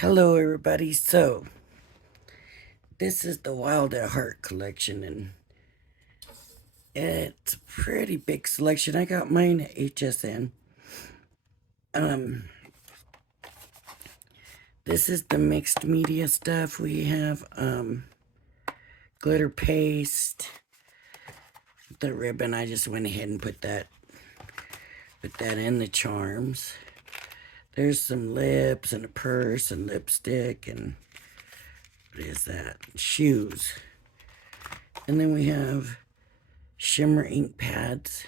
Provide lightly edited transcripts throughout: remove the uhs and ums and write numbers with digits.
Hello, everybody. So, this is the Wild at Heart collection, and it's a pretty big selection. I got mine at HSN. Um, this is the mixed media stuff. We have glitter paste, the ribbon. I just went ahead and put that in the charms. There's some lips and a purse and lipstick and what is that? Shoes. And then we have shimmer ink pads.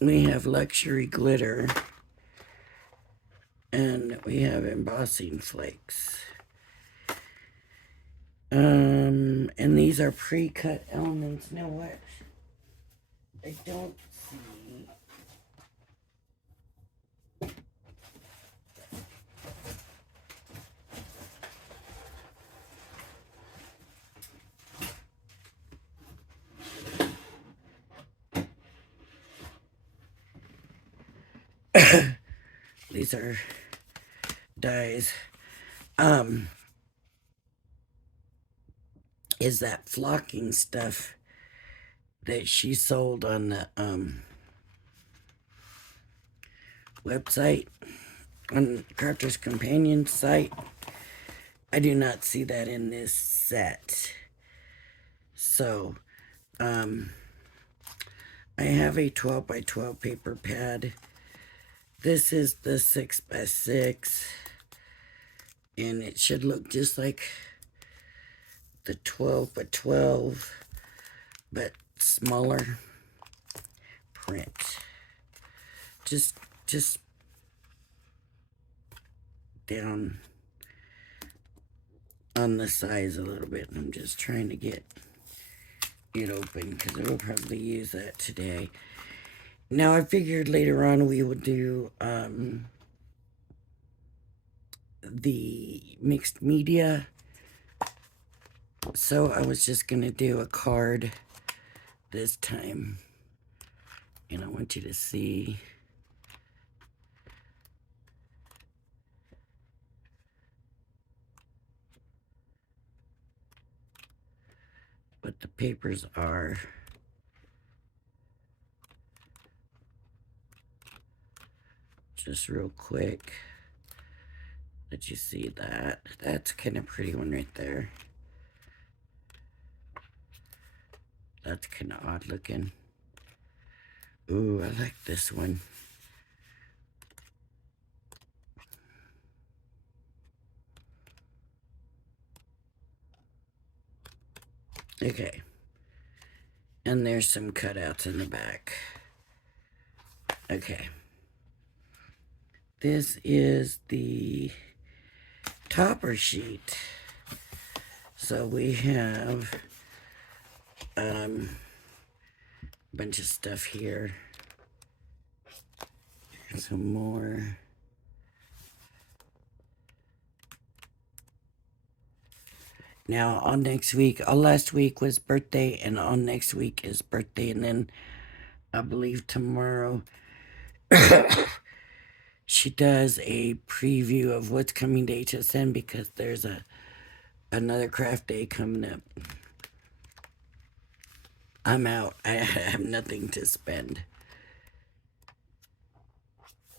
We have luxury glitter. And we have embossing flakes. And these are pre-cut elements. Now what I don't see these are dies. Is that flocking stuff that she sold on the website, on Crafter's Companion site. I do not see that in this set. So, I have a 12 by 12 paper pad. This is the 6 by 6, and it should look just like the 12 by 12, but smaller print. Just down on the size a little bit. I'm just trying to get it open because I will probably use that today. Now I figured later on we would do the mixed media, so I was just gonna do a card this time, and I want you to see what the papers are. Just real quick, let you see that. That's kind of pretty one right there. That's kind of odd looking. Ooh, I like this one. Okay. And there's some cutouts in the back. Okay. This is the topper sheet. So we have a bunch of stuff here. Some more. Now on next week, last week was birthday, and on next week is birthday, and then I believe tomorrow she does a preview of what's coming to HSN because there's another craft day coming up. I'm out. I have nothing to spend.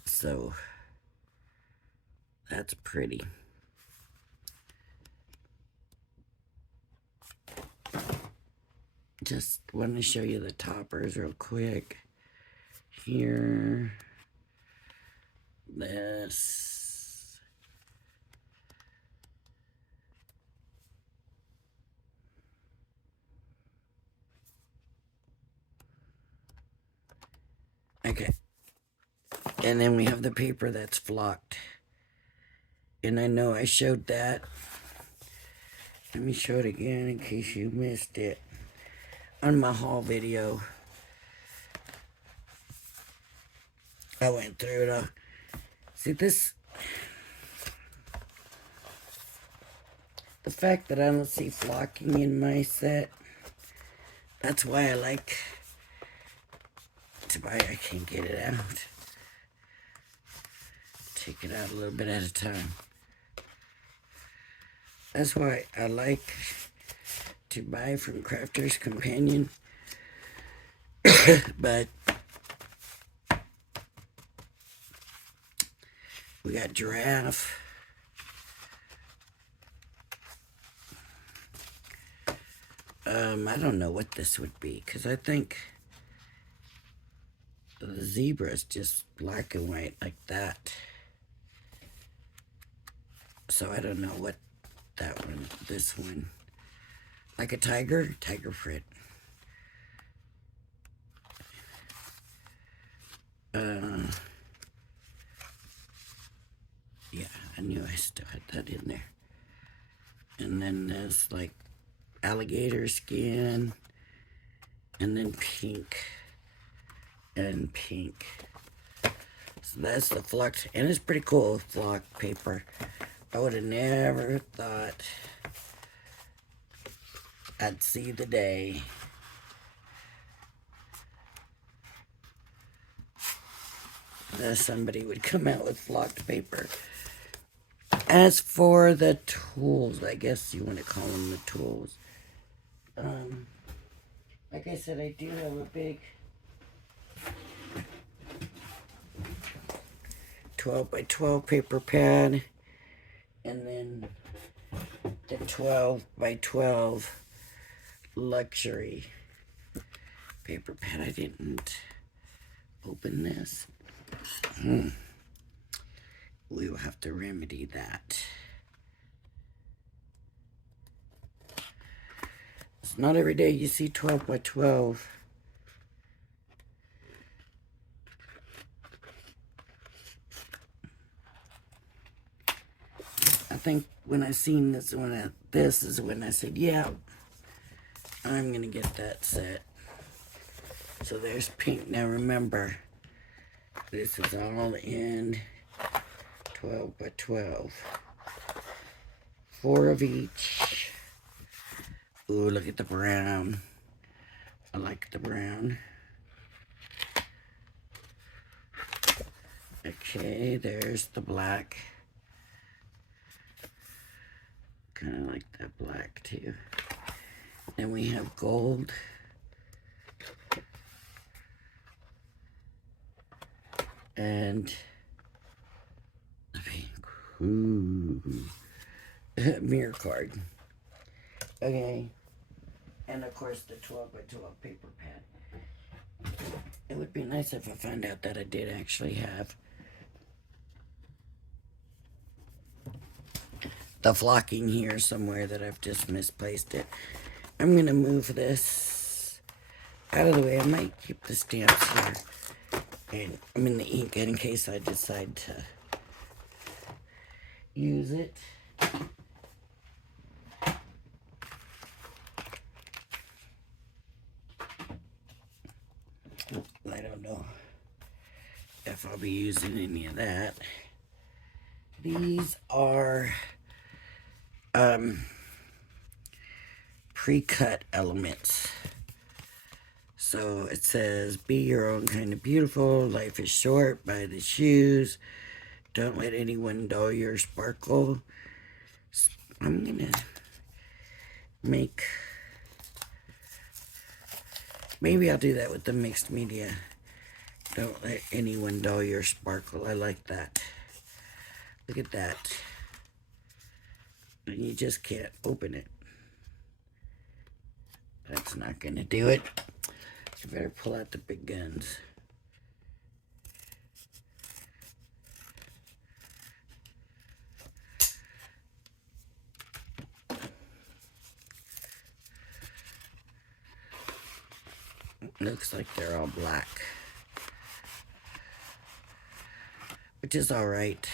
So that's pretty. Just want to show you the toppers real quick. Here. This. Okay. And then we have the paper that's flocked. And I know I showed that. Let me show it again in case you missed it. On my haul video, I went through it all. See this, the fact that I don't see flocking in my set, that's why I like to buy. I can't get it out. take it out a little bit at a time. That's why I like to buy from Crafter's Companion. But we got giraffe. I don't know what this would be, because I think the zebra is just black and white like that. So I don't know what that one, this one. Like a tiger? Tiger print. Yeah, I knew I still had that in there. And then there's like alligator skin, and then pink, and pink. So that's the flocked, and it's pretty cool flock paper. I would have never thought I'd see the day that somebody would come out with flocked paper. As for the tools, I guess you want to call them the tools. Like I said, I do have a big 12 by 12 paper pad, and then the 12 by 12 luxury paper pad. I didn't open this. We will have to remedy that. It's not every day you see 12 by 12. I think when I seen this, this is when I said, yeah, I'm gonna get that set. So there's pink. Now remember, this is all in 12 by 12. 4 of each. Ooh, look at the brown. I like the brown. Okay, there's the black. Kind of like that black too. Then we have gold. And the pink. Ooh. Mirror card. Okay. And of course the 12 by 12 paper pad. It would be nice if I found out that I did actually have the flocking here somewhere, that I've just misplaced it. I'm gonna move this out of the way. I might keep the stamps here, and I mean the ink, in case I decide to use it. I don't know if I'll be using any of that. These are pre-cut elements. So it says, be your own kind of beautiful, life is short, buy the shoes, don't let anyone dull your sparkle. I'm gonna make, maybe I'll do that with the mixed media. Don't let anyone dull your sparkle. I like that. Look at that. And you just can't open it. That's not gonna do it. You better pull out the big guns. Looks like they're all black, which is all right.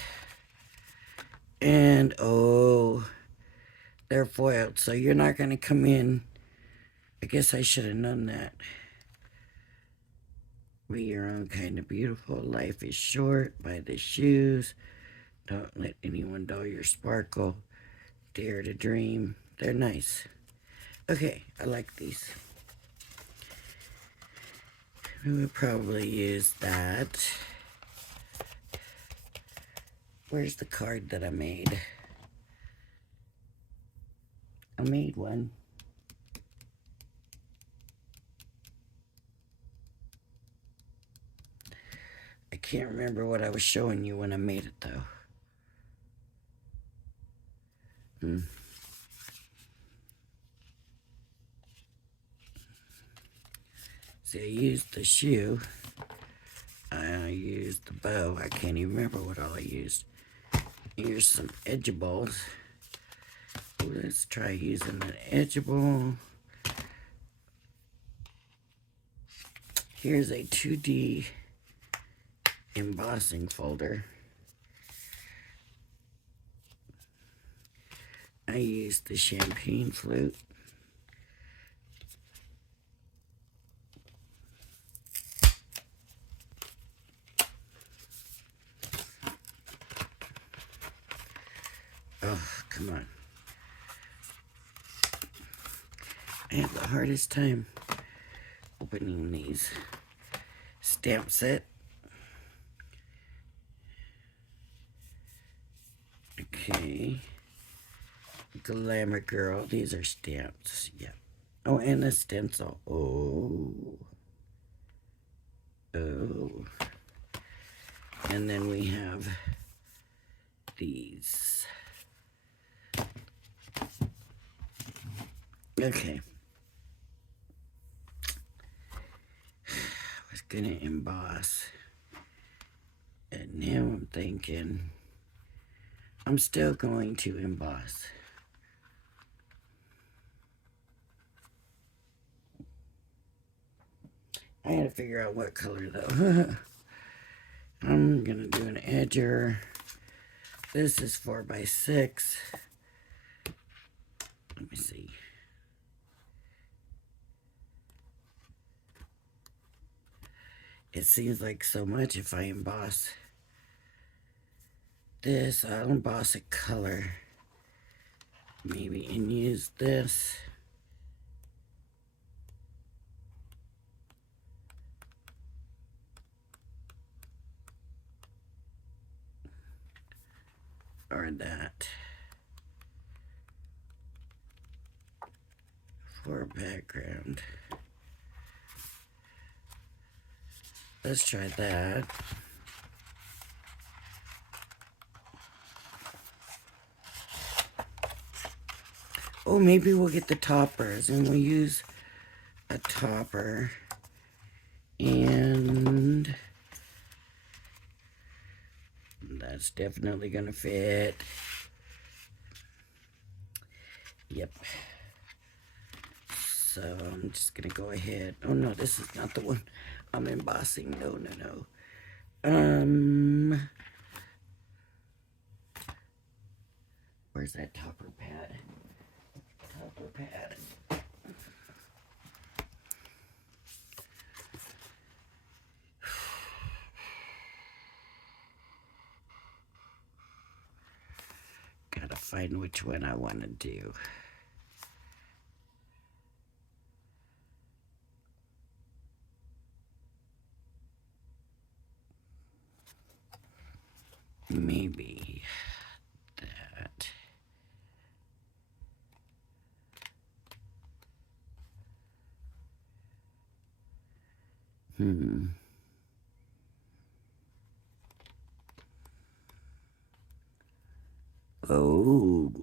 And oh, they're foiled, so you're not gonna come in. I guess I should have known that. Be your own kind of beautiful, life is short, buy the shoes, don't let anyone dull your sparkle, dare to dream. They're nice. Okay, I like these. We would probably use that. Where's the card that I made? I made one. I can't remember what I was showing you when I made it, though. See, I used the shoe. I used the bow. I can't even remember what all I used. Here's some edgeables. Let's try using an edgeable. Here's a 2D embossing folder. I used the champagne flute. Oh, come on. I have the hardest time opening these stamp set. Okay. Glamour Girl. These are stamps. Yeah. Oh, and a stencil. Oh. Oh. And then we have these. Okay. I was gonna emboss. And now I'm thinking I'm still going to emboss. I gotta figure out what color though. I'm gonna do an edger. This is 4x6. Let me see. It seems like so much if I emboss this. I'll emboss a color. Maybe and use this. Or that. For background. Let's try that. Oh, maybe we'll get the toppers and we'll use a topper. And that's definitely gonna fit. Yep. So I'm just gonna go ahead. Oh no, this is not the one I'm embossing. No. Where's that topper pad? Topper pad. Gotta find which one I want to do. Maybe that. Oh.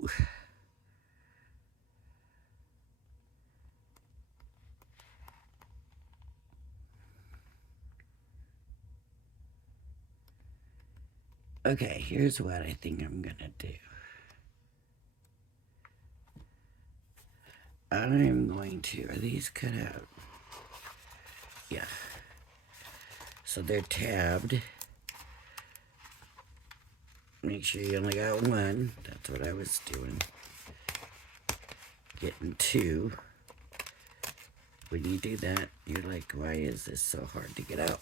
Okay, here's what I think I'm gonna do. I'm going to, are these cut out? Yeah. So they're tabbed. Make sure you only got one. That's what I was doing. Getting two. When you do that, you're like, why is this so hard to get out?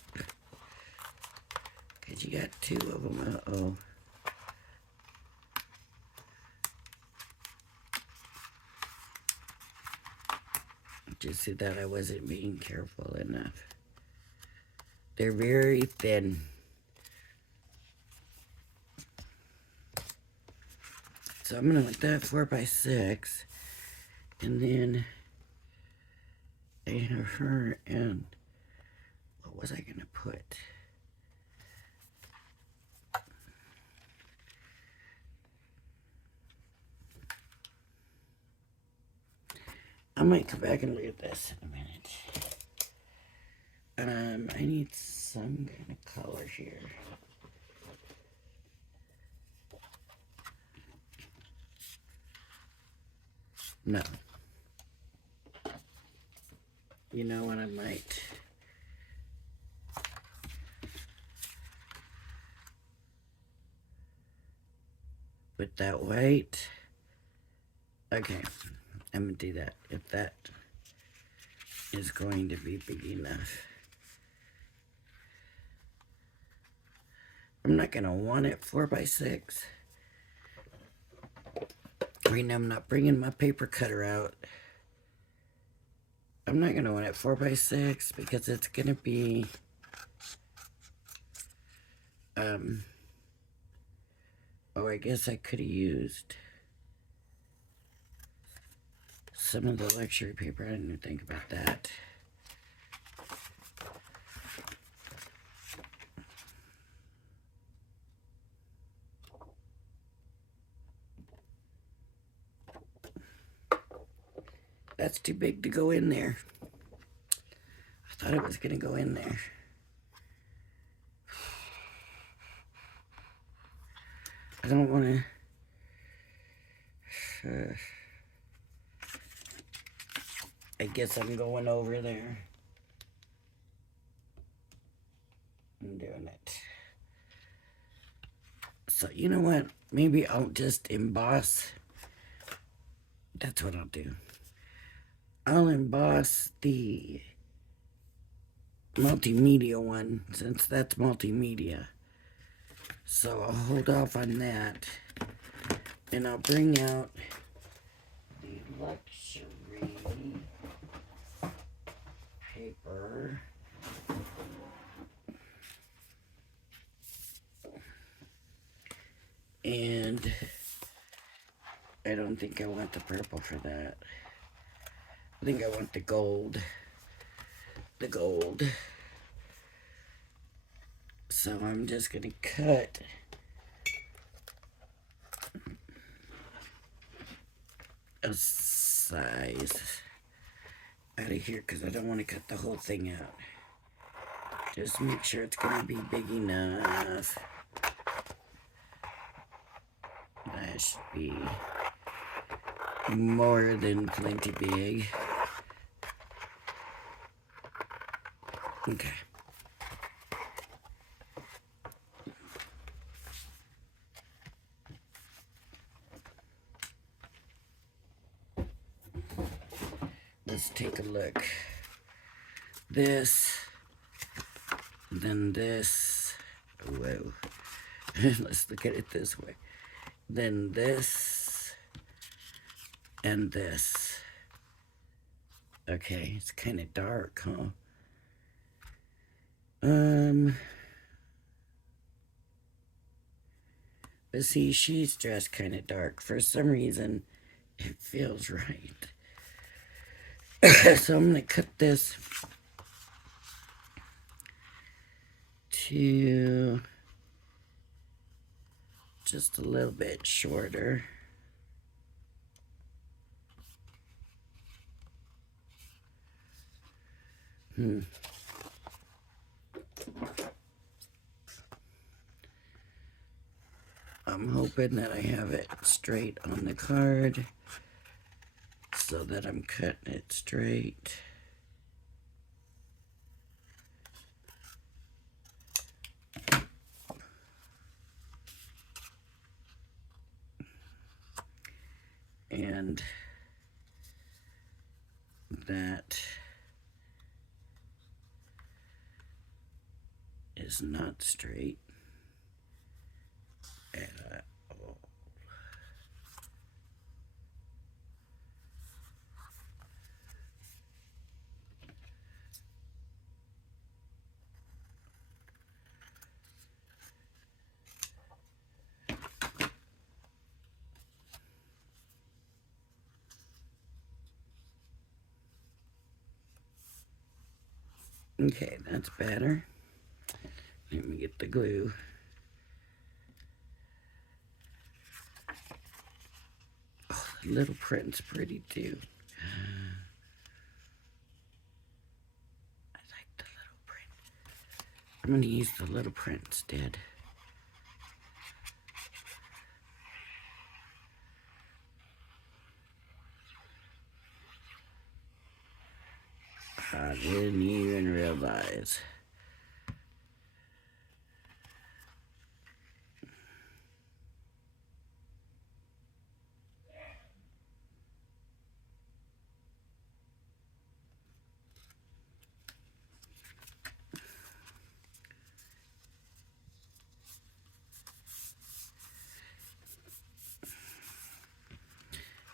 Because you got two of them. Uh-oh. Just see that I wasn't being careful enough. They're very thin. So I'm gonna make that 4x6, and then I have her, and what was I gonna put? I might come back and look at this in a minute. I need some kind of color here. No. You know what, I might. Put that white. Okay, I'm gonna do that if that is going to be big enough. I'm not gonna want it 4x6. Right now I'm not bringing my paper cutter out. I'm not gonna want it 4x6 because it's gonna be oh, I guess I could have used some of the luxury paper. I didn't even think about that. That's too big to go in there. I thought it was gonna go in there. I don't want to. I guess I'm going over there. I'm doing it. So you know what? Maybe I'll just emboss. That's what I'll do. I'll emboss the multimedia one since that's multimedia. So I'll hold off on that. And I'll bring out the luxury paper. And I don't think I want the purple for that. I think I want the gold. The gold. So I'm just gonna cut a size out of here because I don't want to cut the whole thing out. Just make sure it's gonna be big enough. That should be more than plenty big. Okay. Let's take a look. This, then this. Whoa. Let's look at it this way. Then this, and this. Okay, it's kind of dark, huh? But see, she's dressed kind of dark. For some reason, it feels right. So I'm going to cut this to just a little bit shorter. I'm hoping that I have it straight on the card so that I'm cutting it straight. And that is not straight at all. Okay, that's better. Let me get the glue. Oh, the little print's pretty too. I like the little print. I'm going to use the little print instead. I didn't even realize.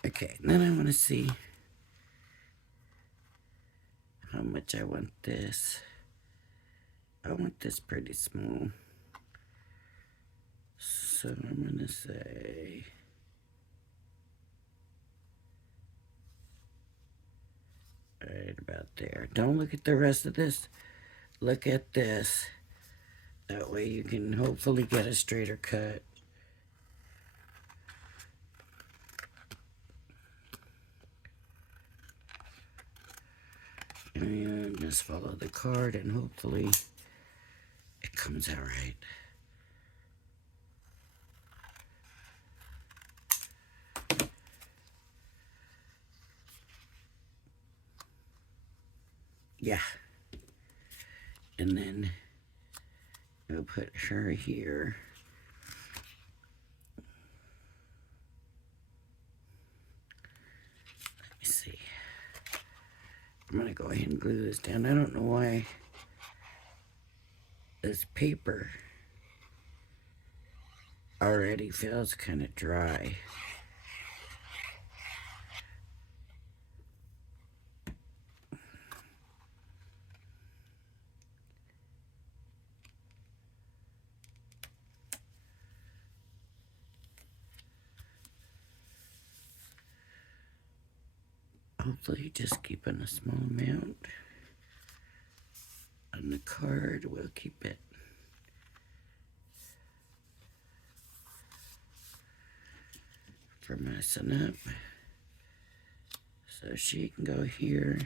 Okay, then I want to see how much I want this. I want this pretty small. So I'm going to say right about there. Don't look at the rest of this. Look at this. That way you can hopefully get a straighter cut. And just follow the card and hopefully it comes out right. Yeah. And then we'll put her here. Let me see. I'm gonna go ahead and glue this down. I don't know why this paper already feels kind of dry. Hopefully just keeping a small amount on the card will keep it. For messing up. So she can go here.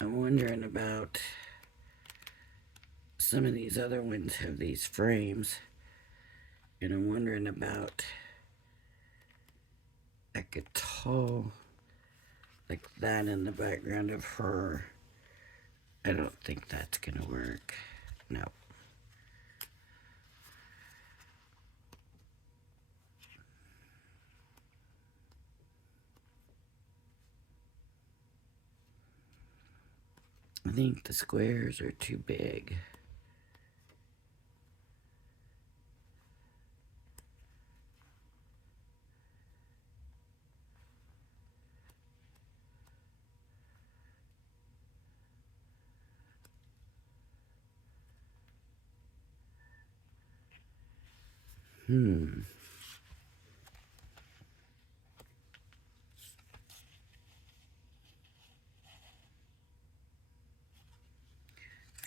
I'm wondering about some of these other ones have these frames. And I'm wondering about like a tall, like that in the background of her. I don't think that's gonna work. No. I think the squares are too big.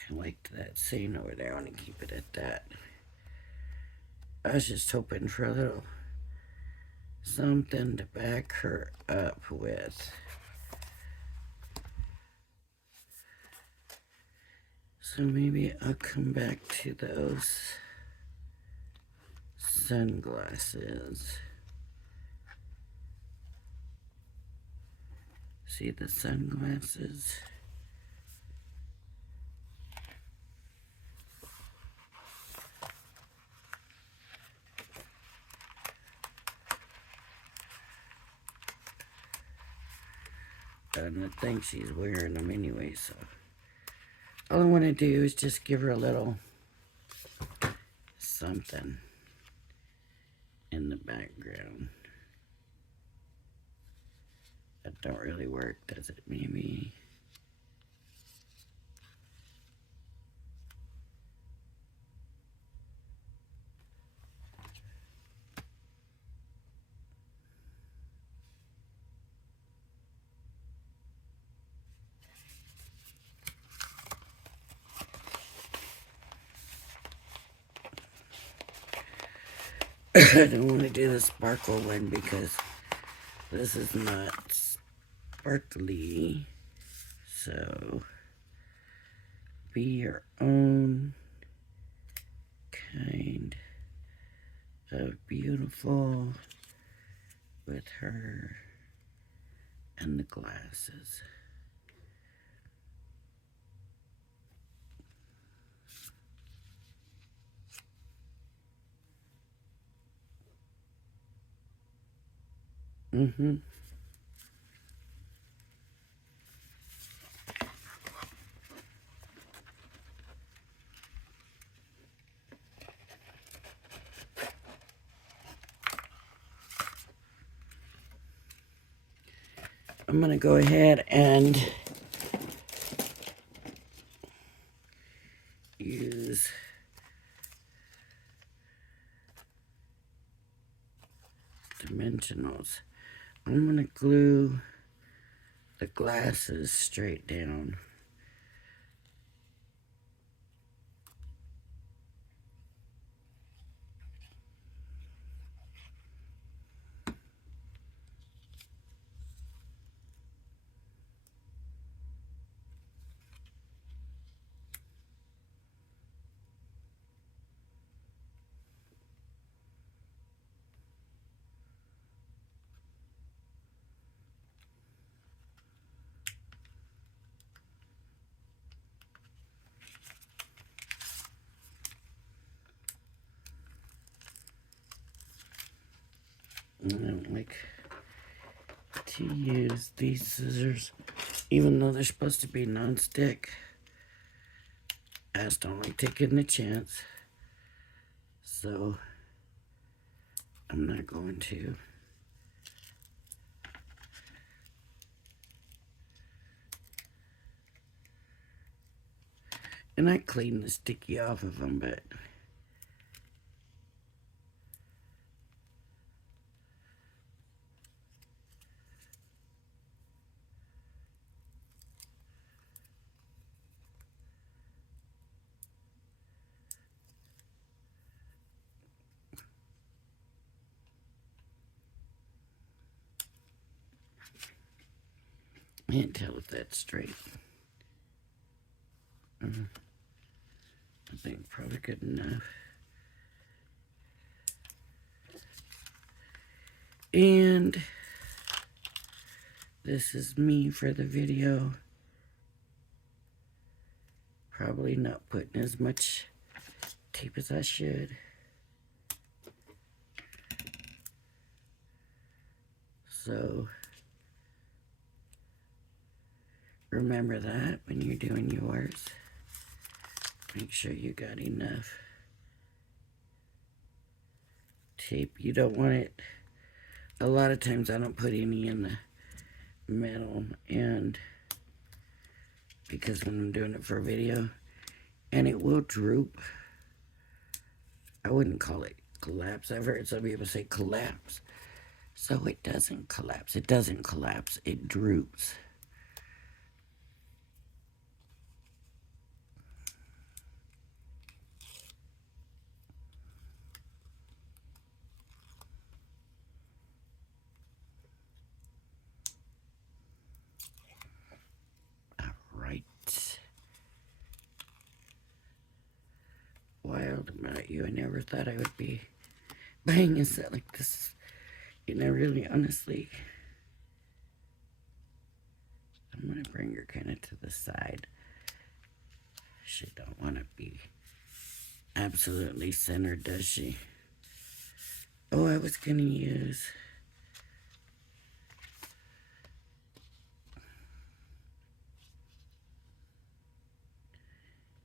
I liked that scene over there. I want to keep it at that. I was just hoping for a little something to back her up with. So maybe I'll come back to those sunglasses. See the sunglasses? And I think she's wearing them anyway, so all I want to do is just give her a little something in the background. That don't really work, does it? Maybe. I don't want to do the sparkle one because this is not sparkly. So, be your own kind of beautiful with her and the glasses. I'm going to go ahead and use dimensionals. I'm going to glue the glasses straight down. I don't like to use these scissors, even though they're supposed to be non-stick. I just don't like taking the chance, so I'm not going to. And I clean the sticky off of them, but I can't tell if that's straight. I think probably good enough. And this is me for the video. Probably not putting as much tape as I should. So remember that when you're doing yours. Make sure you got enough tape. You don't want it. A lot of times I don't put any in the middle, and because when I'm doing it for a video, and it will droop. I wouldn't call it collapse. I've heard some people say collapse. So it doesn't collapse. It doesn't collapse. It droops. All right. Wild about you. I never thought I would be buying a set like this. You know, really, honestly. I'm going to bring her kind of to the side. She don't want to be absolutely centered, does she? Oh, I was going to use...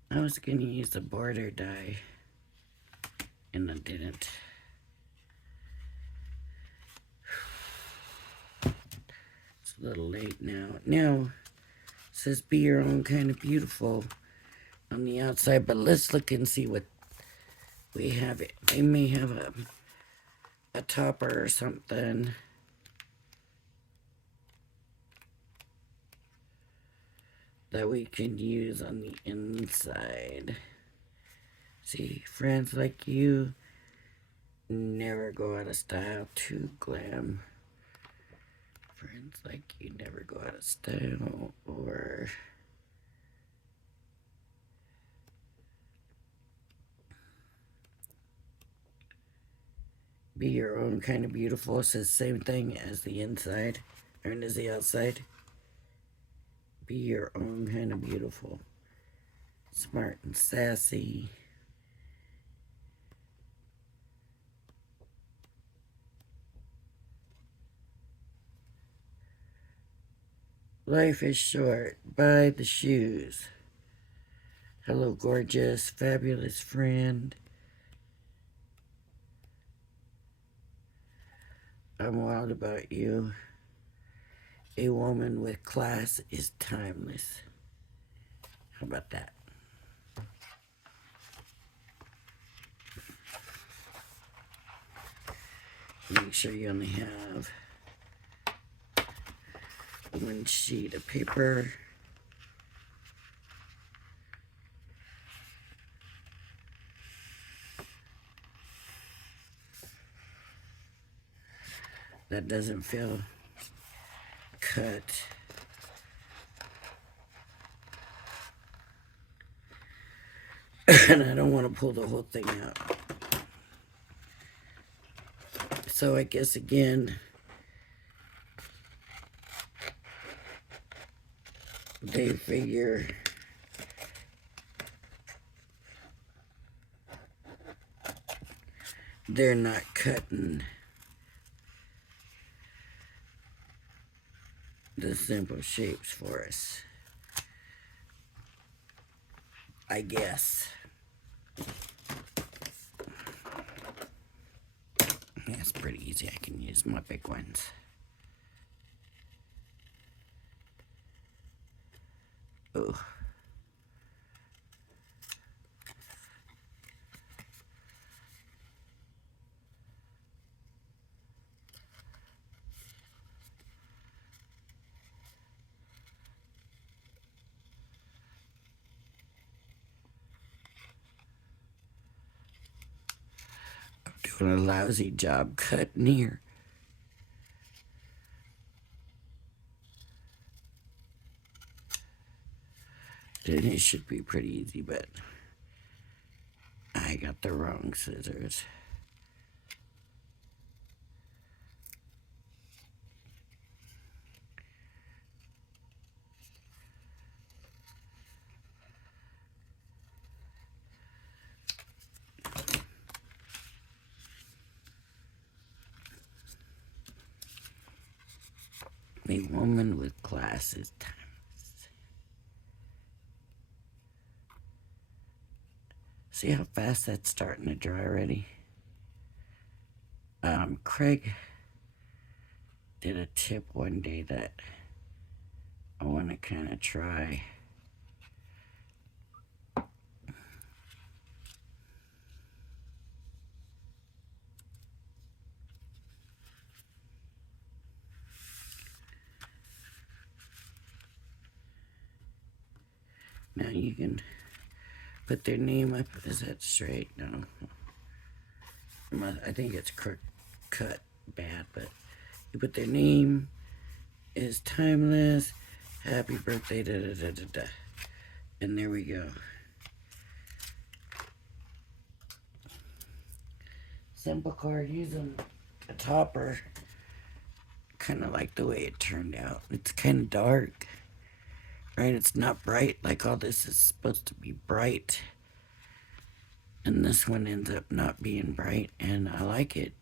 I was going to use a border die, and I didn't. It's a little late now. Now, it says be your own kind of beautiful on the outside, but let's look and see what we have. They may have a topper or something. That we can use on the inside. See, friends like you never go out of style. Too glam. Friends like you never go out of style. Or be your own kind of beautiful. It says same thing as the inside, or as the outside. Be your own kind of beautiful. Smart and sassy. Life is short. Buy the shoes. Hello, gorgeous, fabulous friend. I'm wild about you. A woman with class is timeless. How about that? Make sure you only have one sheet of paper. That doesn't feel cut. And I don't want to pull the whole thing out. So I guess again, they figure they're not cutting the simple shapes for us. I guess. Yeah, it's pretty easy. I can use my big ones. Oh. Doing a lousy job cutting here. Then it should be pretty easy, but I got the wrong scissors. A woman with class is timeless. See how fast that's starting to dry already? Craig did a tip one day that I want to kind of try. Now you can put their name up. Is that straight? No. I think it's cut bad, but you put their name is timeless. Happy birthday, da da da da da. And there we go. Simple card using a topper. Kind of like the way it turned out. It's kind of dark. Right? It's not bright like all this is supposed to be bright. And this one ends up not being bright, and I like it.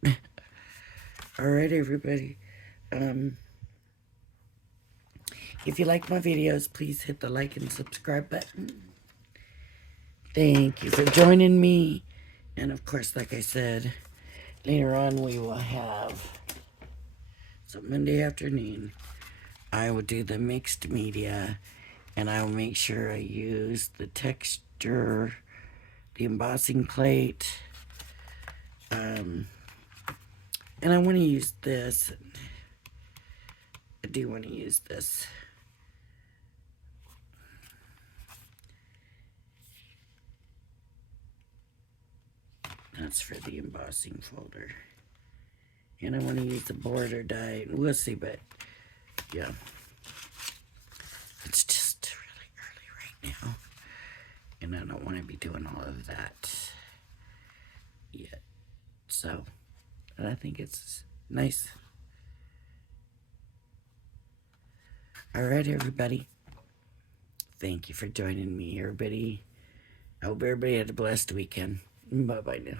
Alright, everybody. If you like my videos, please hit the like and subscribe button. Thank you for joining me. And of course, like I said, later on we will have, so Monday afternoon, I will do the mixed media, and I will make sure I use the texture, the embossing plate, and I want to use this. I do want to use this. that's for the embossing folder. And I want to use the border die. We'll see, but yeah. It's just really early right now. And I don't want to be doing all of that yet. So, and I think it's nice. All right, everybody. Thank you for joining me, everybody. I hope everybody had a blessed weekend. Bye-bye now.